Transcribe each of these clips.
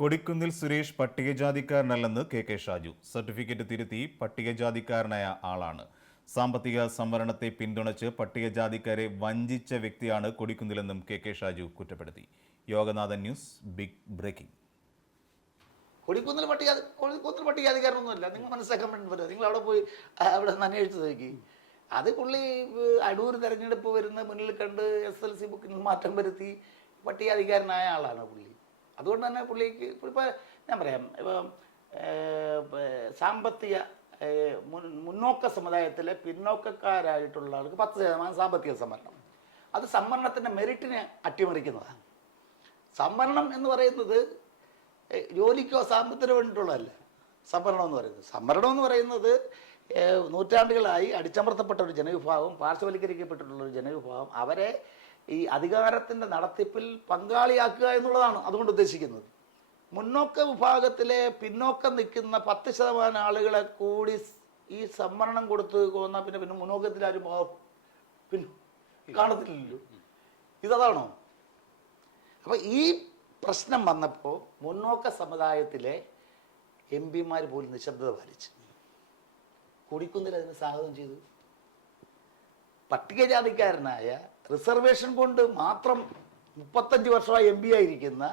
കൊടിക്കുന്നിൽ സുരേഷ് പട്ടികജാതിക്കാരനല്ലെന്ന് K K Shaju. Certificate തിരുത്തി പട്ടികജാതിക്കാരനായ ആളാണ്. സാമ്പത്തിക സംവരണത്തെ പിന്തുണച്ച് പട്ടികജാതിക്കാരെ വഞ്ചിച്ച വ്യക്തിയാണ് കൊടിക്കുന്നിലെന്നും കെ കെ ഷാജു കുറ്റപ്പെടുത്തി. Yoganathan news big breaking. Kodikunnil പട്ടിക കൊടിക്കുന്നിൽ പട്ടികജാതിക്കാരനൊന്നുമല്ല. നിങ്ങൾ മനസ്സിലാക്കാൻ പറ്റില്ല നിങ്ങൾ അവിടെ പോയി അവിടെ നിന്ന് അന്വേഷിച്ച് നോക്കി അത് പുള്ളി അടൂർ തെരഞ്ഞെടുപ്പ് വരുന്ന മുന്നിൽ കണ്ട് എസ് എൽ സി ബുക്കിൽ മാറ്റം വരുത്തി പട്ടികാധികാരനായ ആളാണ് പുള്ളി. അതുകൊണ്ട് തന്നെ പുള്ളിക്ക് ഇപ്പോൾ ഞാൻ പറയാം ഇപ്പം സാമ്പത്തിക മുന്നോക്ക സമുദായത്തിലെ പിന്നോക്കക്കാരായിട്ടുള്ള ആൾക്ക് പത്ത് ശതമാനം സാമ്പത്തിക സംവരണം. അത് സംവരണത്തിന്റെ മെറിറ്റിനെ അട്ടിമറിക്കുന്നതാണ്. സംവരണം എന്ന് പറയുന്നത് ജോലിക്കോ സാമ്പത്തിനോ വേണ്ടിയിട്ടുള്ളതല്ല. സംവരണം എന്ന് പറയുന്നത്. സംവരണം എന്ന് പറയുന്നത് നൂറ്റാണ്ടുകളായി അടിച്ചമർത്തപ്പെട്ട ഒരു ജനവിഭാഗം പാർശ്വവൽക്കരിക്കപ്പെട്ടിട്ടുള്ള ഒരു ജനവിഭാഗം അവരെ ഈ അധികാരത്തിന്റെ നടത്തിപ്പിൽ പങ്കാളിയാക്കുക എന്നുള്ളതാണ് അതുകൊണ്ട് ഉദ്ദേശിക്കുന്നത്. മുന്നോക്ക വിഭാഗത്തിലെ പിന്നോക്കം നിൽക്കുന്ന പത്ത് ശതമാനം ആളുകളെ കൂടി ഈ സംവരണം കൊടുത്ത് പോന്നാൽ പിന്നെ പിന്നെ മുന്നോക്കത്തിൽ ആരും പിന്നെ കാണത്തില്ലല്ലോ. ഇതതാണോ? അപ്പോൾ ഈ പ്രശ്നം വന്നപ്പോൾ മുന്നോക്ക സമുദായത്തിലെ എം പിമാർ പോലും നിശബ്ദത പാലിച്ചു. കൊടിക്കുന്നിൽ അതിന് സ്വാഗതം ചെയ്തു. പട്ടികജാതിക്കാരനായ റിസർവേഷൻ കൊണ്ട് മാത്രം മുപ്പത്തഞ്ച് വർഷമായി എം പി ആയിരിക്കുന്ന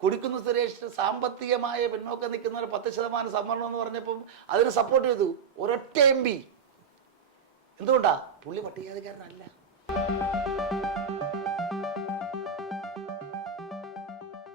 കൊടിക്കുന്ന് സുരേഷ് സാമ്പത്തികമായ പിന്നോക്കം നിൽക്കുന്ന ഒരു പത്ത് ശതമാനം സംവരണം എന്ന് പറഞ്ഞപ്പം അതിന് സപ്പോർട്ട് ചെയ്തു. ഒരൊറ്റ എം പി എന്തുകൊണ്ടാ? പുള്ളി പട്ടികജാതിക്കാരനല്ല.